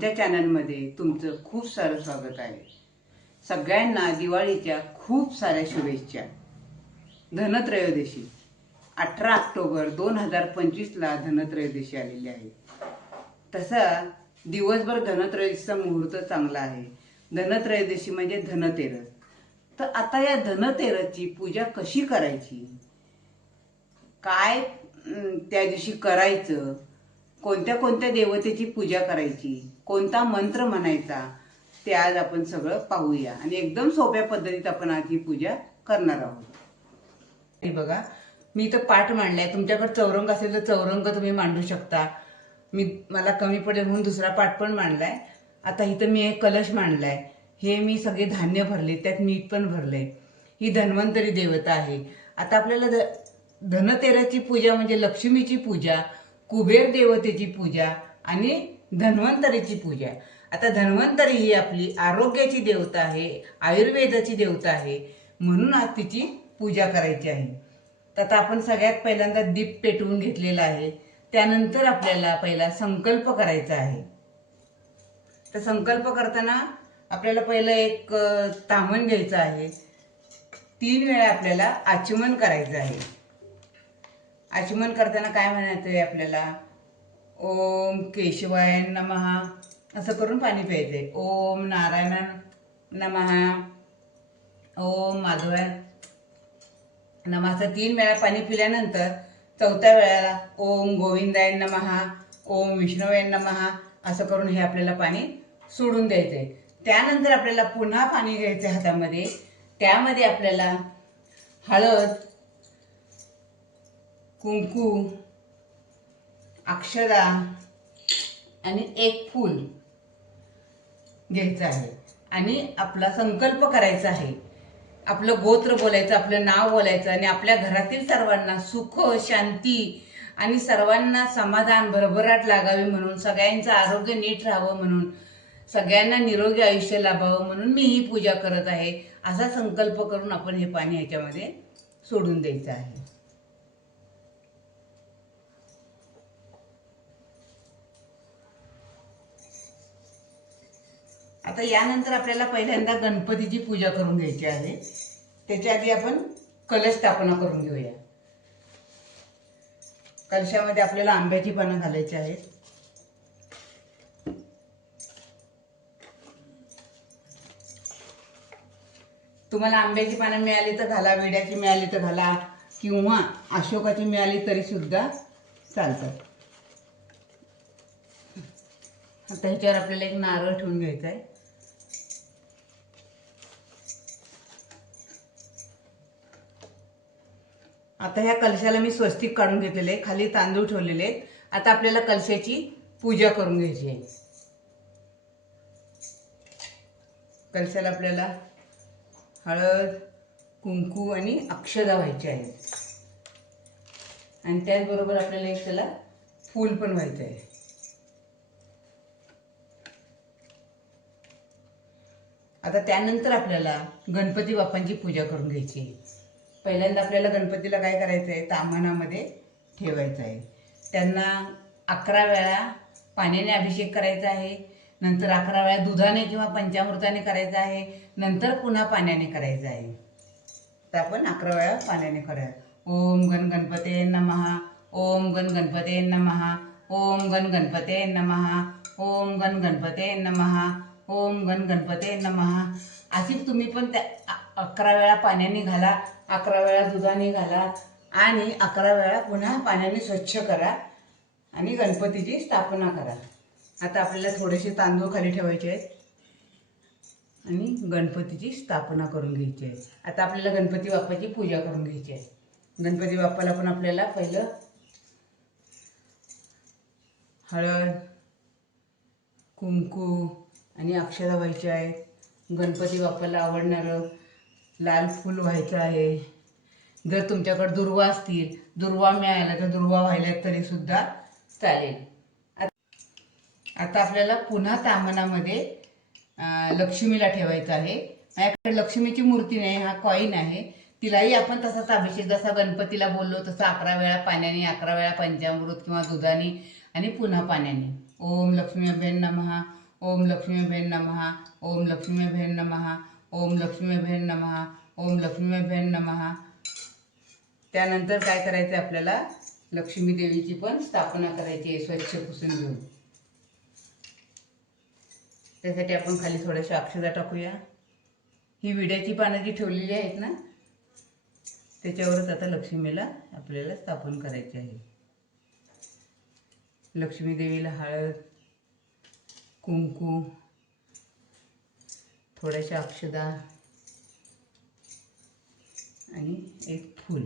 आमच्या चॅनलमध्ये तुमचं खूप सारं स्वागत आहे. सगळ्यांना दिवाळीच्या खूप साऱ्या शुभेच्छा. धनत्रयोदशी. अठरा ऑक्टोबर दोन हजार पंचवीसला धनत्रयोदशी आलेली आहे. तसा दिवसभर धनत्रयोदशीचा मुहूर्त चांगला आहे. धनत्रयोदशी म्हणजे धनतेरस. तर आता या धनतेरसची पूजा कशी करायची? काय त्या दिवशी करायचं? कोणत्या कोणत्या देवतेची पूजा करायची कोणता मंत्र म्हणायचा ते आज आपण सगळं पाहूया. आणि एकदम सोप्या पद्धतीत आपण आज ही पूजा करणार आहोत. हे बघा मी इथं पाठ मांडलाय. तुमच्याकडे चौरंग असेल तर चौरंग तुम्ही मांडू शकता. मी मला कमी पडेल म्हणून दुसरा पाठ पण मांडलाय. आता इथं मी एक कलश मांडलाय. हे मी सगळे धान्य भरले त्यात मीठ पण भरले ही धन्वंतरी देवता आहे. आता आपल्याला धनतेराची पूजा म्हणजे लक्ष्मीची पूजा. कुबेर देवतेची पूजा आणि धन्वंतरीची पूजा. आता धन्वंतरी ही आपली आरोग्याची देवता आहे आयुर्वेदाची देवता आहे म्हणून आज तिची पूजा करायची आहे. तर आता आपण सगळ्यात पहिल्यांदा दीप पेटवून घेतलेला आहे. त्यानंतर आपल्याला पहिला संकल्प करायचा आहे. तर संकल्प करताना आपल्याला पहिलं एक तामण घ्यायचं आहे. तीन वेळा आपल्याला आचमन करायचं आहे. आचमन करताना काय म्हणायचं आहे आपल्याला? ओम केशवाय नमहा असं करून पाणी प्यायचे ओम नारायण नमहा ओम माधवाय नमाचं तीन वेळा पाणी पिल्यानंतर चौथ्या वेळेला ओम गोविंदाय नमहा ओम विष्णुवाय नमहा असं करून हे आपल्याला पाणी सोडून द्यायचं आहे त्यानंतर आपल्याला पुन्हा पाणी घ्यायचं हातामध्ये. त्यामध्ये आपल्याला हळद कुंकू अक्षरा आणि एक फूल घ्यायचं आहे. आणि आपला संकल्प करायचा आहे. आपलं गोत्र बोलायचं आपलं नाव बोलायचं आणि आपल्या घरातील सर्वांना सुख शांती आणि सर्वांना समाधान भरभराट लागावी म्हणून सगळ्यांचं आरोग्य नीट राहावं म्हणून सगळ्यांना निरोगी आयुष्य लाभावं म्हणून मी ही पूजा करत आहे. असा संकल्प करून आपण हे पाणी ह्याच्यामध्ये सोडून द्यायचं आहे. आता यानंतर आपल्याला पहिल्यांदा गणपतीची पूजा करून घ्यायची आहे. त्याच्या आधी आपण कलश स्थापना करून घेऊया. कलशामध्ये आपल्याला आंब्याची पानं घालायची आहेत. तुम्हाला आंब्याची पानं मिळाली तर घाला विड्याची मिळाली तर घाला किंवा अशोकाची मिळाली तरी सुद्धा चालतात आता ह्याच्यावर आपल्याला एक नारळ ठेवून घ्यायचा आहे. आता ह्या कलशाला मी स्वस्तिक काढून घेतलेले आहे खाली तांदूळ ठेवलेले आहेत. आता आपल्याला कलशाची पूजा करून घ्यायची आहे. कलशाला आपल्याला हळद कुंकू आणि अक्षदा व्हायचे आहेत. आणि त्याचबरोबर आपल्याला एक त्याला फूल पण व्हायचं आहे. आता त्यानंतर आपल्याला गणपती बाप्पांची पूजा करून घ्यायची आहे. पहिल्यांदा आपल्याला गणपतीला काय करायचं आहे तामानामध्ये ठेवायचं आहे त्यांना अकरा वेळा पाण्याने अभिषेक करायचा आहे. नंतर अकरा वेळा दुधाने किंवा पंचामृताने करायचा आहे. नंतर पुन्हा पाण्याने करायचं आहे. तर आपण अकरा वेळा पाण्याने करूया. ओम गण गणपते नमहा ओम गण गणपते नमहा ओम गण गणपते नमहा ओम गण गणपते नमहा ओम गण गणपते नमहा अशी तुम्ही पण त्या अकरा वेळा पाण्याने घाला अकरा वेळा दुधाने घाला आणि अकरा वेळा पुन्हा पाण्याने स्वच्छ करा आणि गणपतीची स्थापना करा. आता आपल्याला थोडेसे तांदूळ खाली ठेवायचे आहेत आणि गणपतीची स्थापना करून घ्यायची आहे. आता आपल्याला गणपती बाप्पाची पूजा करून घ्यायची आहे. गणपती बाप्पाला पण आपल्याला पहिलं हळद कुंकू आणि अक्षरं व्हायची आहेत गणपती बाप्पाला आवडणारं लाल फूल व्हायचं आहे. जर तुमच्याकडे दुर्वा असतील दुर्वा मिळाला तर दुर्वा व्हायला तरी सुद्धा चालेल. आता आपल्याला पुन्हा तामनामध्ये लक्ष्मीला ठेवायचं आहे. माझ्याकडे लक्ष्मीची मूर्ती नाही हा कॉईन आहे. तिलाही आपण तसाच अभिषेक जसा गणपतीला बोललो तसा अकरा वेळा पाण्याने अकरा वेळा पंचामृत किंवा दुधाने आणि पुन्हा पाण्याने. ओम लक्ष्मीभ्यं नमहा ओम लक्ष्मीभ्यं नमहा ओम लक्ष्मीभ्यं नमहा ओम लक्ष्मीभ्यं नमहा ओम लक्ष्मीभ्यं नमहा त्यानंतर काय करायचं आहे आपल्याला? लक्ष्मी देवीची पण स्थापना करायची आहे स्वच्छ पुसून घेऊन. त्यासाठी आपण खाली थोड्याशा अक्षदा टाकूया. ही विड्याची पानं जी ठेवलेली आहेत ना त्याच्यावरच आता लक्ष्मीला आपल्याला स्थापन करायचे आहे. लक्ष्मी देवीला हळद कुंकू थोड्याशा अक्षदा आणि एक फूल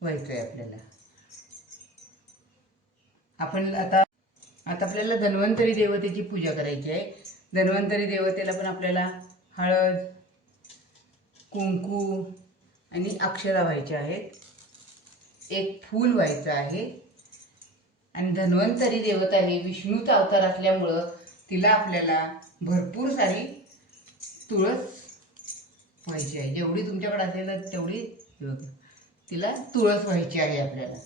व्हायचं आहे आपल्याला. आपण आता आता आपल्याला धन्वंतरी देवतेची पूजा करायची आहे. धन्वंतरी देवतेला पण आपल्याला हळद कुंकू आणि अक्षरा व्हायच्या आहेत. एक फूल व्हायचं आहे. आणि धन्वंतरी देवता ही विष्णूचा अवतार असल्यामुळं तिला आपल्याला भरपूर सारी तुळस व्हायची आहे. जेवढी तुमच्याकडे असेल तेवढी तिला तुळस व्हायची आहे आपल्याला.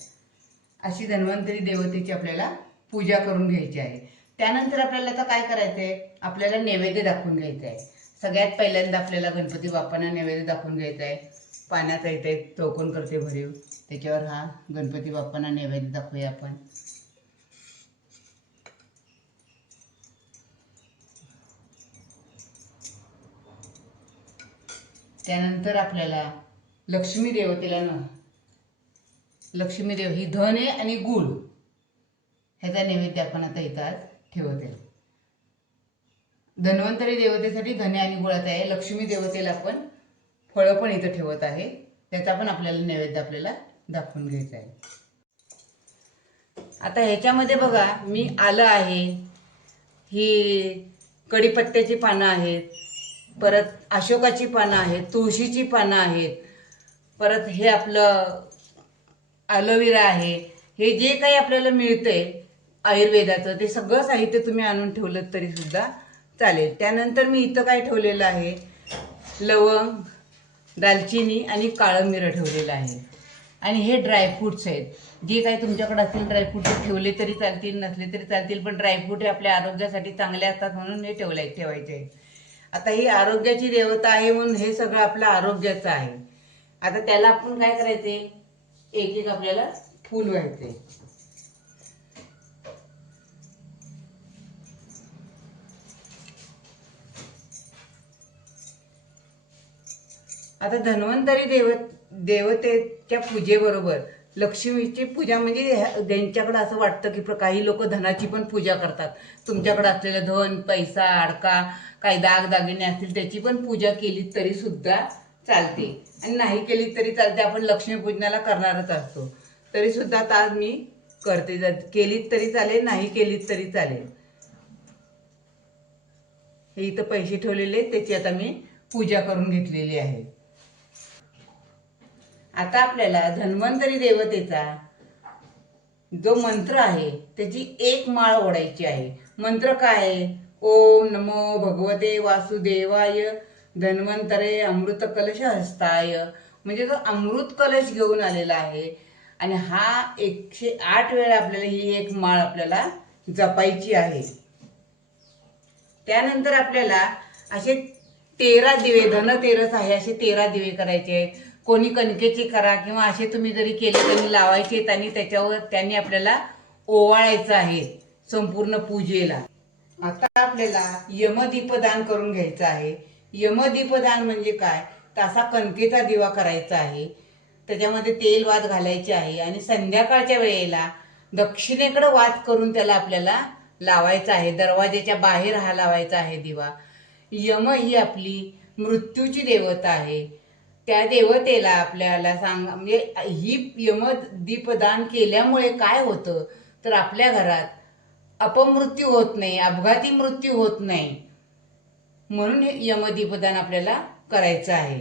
अशी धन्वंतरी देवतेची आपल्याला पूजा करून घ्यायची आहे. त्यानंतर आपल्याला आता काय करायचं आहे आपल्याला नैवेद्य दाखवून घ्यायचं आहे सगळ्यात पहिल्यांदा आपल्याला गणपती बाप्पांना नैवेद्य दाखवून घ्यायचा आहे पाण्याचा इथे चौकोन करते भरीव. त्याच्यावर हा गणपती बाप्पांना नैवेद्य दाखवूया आपण. त्यानंतर आपल्याला लक्ष्मी देवतेला न लक्ष्मी देव ही धन आहे आणि गुळ ह्याचा नैवेद्य आपण आता इथं आज ठेवत आहे. धन्वंतरी देवतेसाठी धने आणि गुळाचा आहे. लक्ष्मी देवतेला आपण फळं पण इथं ठेवत आहे. त्याचा पण आपल्याला नैवेद्य आपल्याला दाखवून घ्यायचा आहे. आता ह्याच्यामध्ये बघा मी आलं आहे. ही कढीपत्त्याची पानं आहेत. परत अशोकाची पानं आहेत तुळशीची पानं आहेत परत हे आपलं ॲलोवेरा आहे हे जे काही आपल्याला मिळतंय आयुर्वेदाचं ते सगळं साहित्य तुम्ही आणून ठेवलं तरी सुद्धा चालेल. त्यानंतर मी इथं काय ठेवलेलं आहे? लवंग दालचिनी आणि काळं मिरं ठेवलेलं आहे. आणि हे ड्रायफ्रूट्स आहेत. जे काही तुमच्याकडे असतील ड्रायफ्रूट ठेवले तरी चालतील नसले तरी चालतील पण ड्रायफ्रूट हे आपल्या आरोग्यासाठी चांगले असतात म्हणून हे ठेवले ठेवायचे. आहे आता ही आरोग्याची देवता आहे म्हणून हे सगळं आपलं आरोग्याचं आहे. आता त्याला आपण काय करायचे? एक एक आपल्याला फूल व्हायचे. आता धन्वंतरी देव देवतेच्या पूजेबरोबर लक्ष्मीची पूजा म्हणजे ह्या- असं वाटतं की काही लोक धनाची पण पूजा करतात. तुमच्याकडं असलेलं धन पैसा अडका काही दाग दागिने असतील त्याची पण पूजा केली तरी सुद्धा चालते. आणि नाही केली तरी चालते आपण लक्ष्मीपूजनाला करणारच असतो. तरी सुद्धा आता आज मी करते जर केलीत तरी चालेल नाही केलीत तरी चालेल. हे इथं पैसे ठेवलेले त्याची आता मी पूजा करून घेतलेली आहे. आता आपल्याला धन्वंतरी देवतेचा जो मंत्र आहे त्याची एक माळ ओढायची आहे. मंत्र काय आहे? ओम नमो भगवते वासुदेवाय धन्वंतरे अमृत कलश हस्ताय. म्हणजे तो अमृत कलश घेऊन आलेला आहे आणि हा एकशे आठ वेळा आपल्याला ही एक माळ आपल्याला जपायची आहे. त्यानंतर आपल्याला असे तेरा दिवे धन तेरस आहे असे तेरा दिवे करायचे आहेत. कोणी कणकेची करा किंवा असे तुम्ही जरी केले तरी लावायचे आणि त्याच्यावर त्यांनी आपल्याला ओवाळायचं आहे संपूर्ण पूजेला. आता आपल्याला यमदीपदान करून घ्यायचं आहे. यमदीपदान म्हणजे काय? तासा कणकेचा दिवा करायचा आहे. त्याच्यामध्ये तेल वाद घालायचे आहे आणि संध्याकाळच्या वेळेला दक्षिणेकडे वाद करून त्याला आपल्याला लावायचा आहे. दरवाजेच्या बाहेर हा लावायचा आहे दिवा. यम ही आपली मृत्यूची देवता आहे. त्या देवतेला आपल्याला सांग म्हणजे ही यम दीपदान केल्यामुळे काय होतं? तर आपल्या घरात अपमृत्यू होत नाही अपघाती मृत्यू होत नाही. म्हणून हे यमदीपदान आपल्याला करायचं आहे.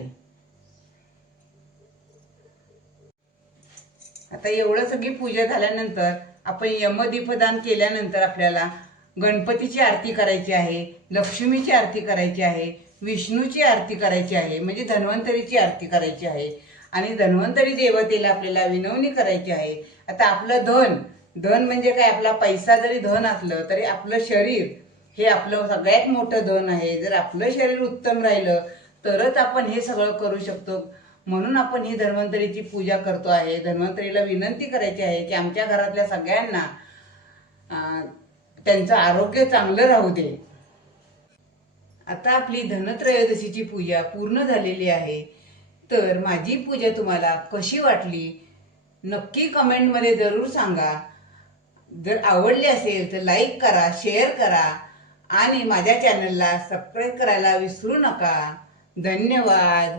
आता एवढं सगळी पूजा झाल्यानंतर आपण यमदीपदान केल्यानंतर आपल्याला गणपतीची आरती करायची आहे लक्ष्मीची आरती करायची आहे विष्णूची आरती करायची आहे म्हणजे धन्वंतरीची आरती करायची आहे आणि धन्वंतरी देवतेला आपल्याला विनवणी करायची आहे. आता आपलं धन धन म्हणजे काय? आपला पैसा जरी धन असलं तरी आपलं शरीर हे आपलं सगळ्यात मोठं धन आहे. जर आपलं शरीर उत्तम राहिलं तरच आपण हे सगळं करू शकतो. म्हणून आपण ही धन्वंतरीची पूजा करतो आहे. धन्वंतरीला विनंती करायची आहे की आमच्या घरातल्या सगळ्यांना त्यांचं आरोग्य चांगलं राहू दे. आता आपली धनत्रयोदशीची पूजा पूर्ण झालेली आहे. तर माझी पूजा तुम्हाला कशी वाटली? नक्की कमेंटमध्ये जरूर सांगा. जर आवडली असेल तर लाईक करा शेअर करा आणि माझ्या चॅनलला सबस्क्राईब करायला विसरू नका. धन्यवाद.